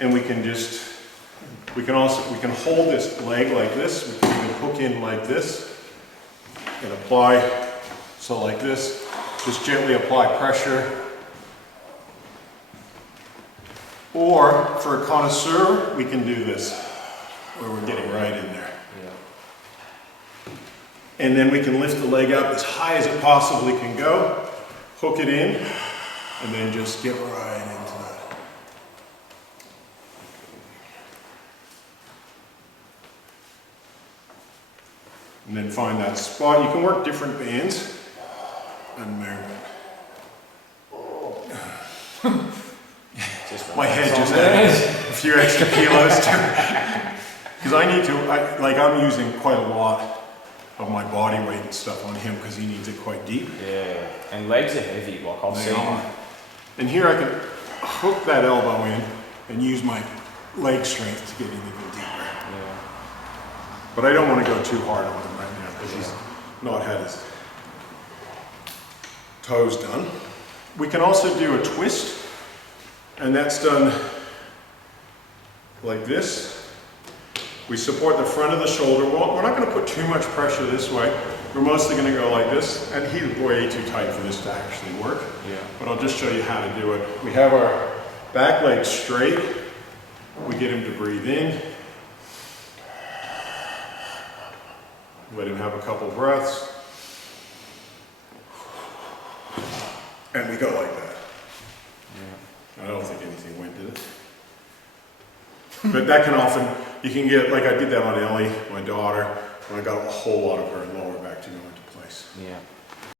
And we can hold this leg like this. We can even hook in like this and apply, so like this. Just gently apply pressure. Or for a connoisseur, we can do this, where we're getting right in there. Yeah. And then we can lift the leg up as high as it possibly can go, hook it in, and then just get right into that. And then find that spot. You can work different bands. And there. My head just added a few extra kilos to it. Because I need to, I'm using quite a lot of my body weight and stuff on him because he needs it quite deep. Yeah, and legs are heavy, like I've seen. And here I can hook that elbow in and use my leg strength to get in even deeper. Yeah. But I don't want to go too hard on him right now because he's not had his toes done. We can also do a twist, and that's done like this. We support the front of the shoulder. We're not going to put too much pressure this way. We're mostly going to go like this, and he's way too tight for this to actually work. Yeah. But I'll just show you how to do it. We have our back leg straight. We get him to breathe in. Let him have a couple breaths. And we go like that. Yeah. I don't think anything went, did it? But that can often, you can get, like I did that on Ellie, my daughter, and I got a whole lot of her lower back to go into place. Yeah.